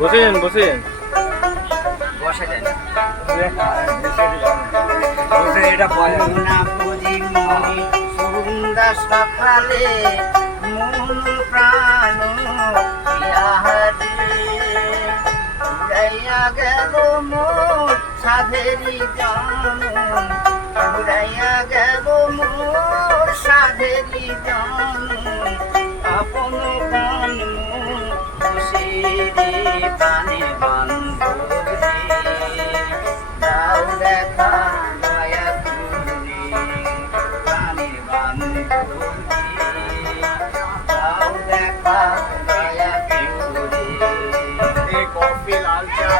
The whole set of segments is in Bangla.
বসেন বসেন। বসা যায় না, এটা না বুঝি মনি সন্ধ্যা সকালে মন প্রাণ উড়াইয়া গেল মোর সাধেরি জান, উড়াইয়া গেল মোর সাধেরি জান, আপন প্রাণ খুশি রে প্রাণে বান্ধব রে, দাও দেখা দয়া করে প্রাণে বান্ধব রে, দাও দেখা দয়া করে। কফি লাল চা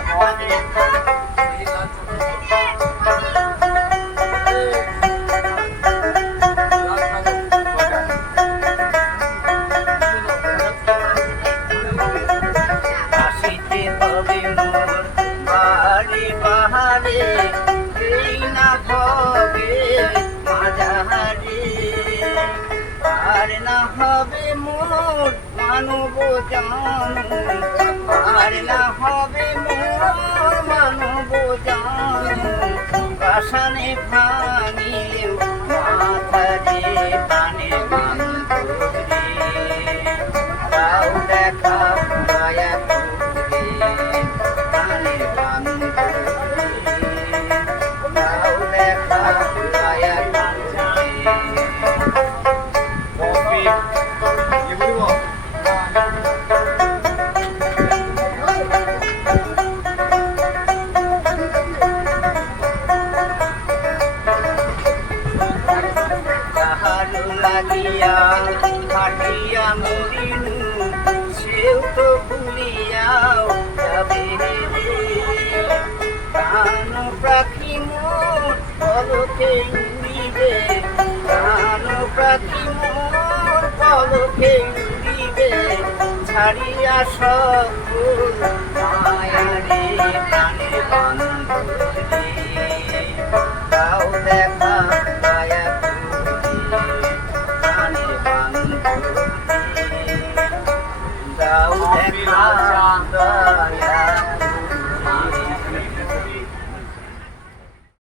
আসিতে হবে মোর বাড়ি বাহারে, এই না হবে মাঝারে, আর না হবে মোর মানব জান, আর না হবে মোর মানব জান, কাশানে ভাঙিলেও মাথা রে প্রাণে বান্ধব রে, দাও দেখা দয়া করে প্রাণে বান্ধব রে, দাও দেখা দয়া করে। কফি এগুলো তাহার লাগিয়া ফাটিয়া মরিনু, সেও তো ভুলিয়াও যাবে রে, প্রাণ পাখি মোর পলকে উড়িবে, প্রাণ পাখি মোর পলকে উড়িবে, ছাড়িয়া সকল মায়া রে প্রাণে বান্ধব রে, দাও দেখা দয়া করে প্রাণে বান্ধব রে, দাও দেখা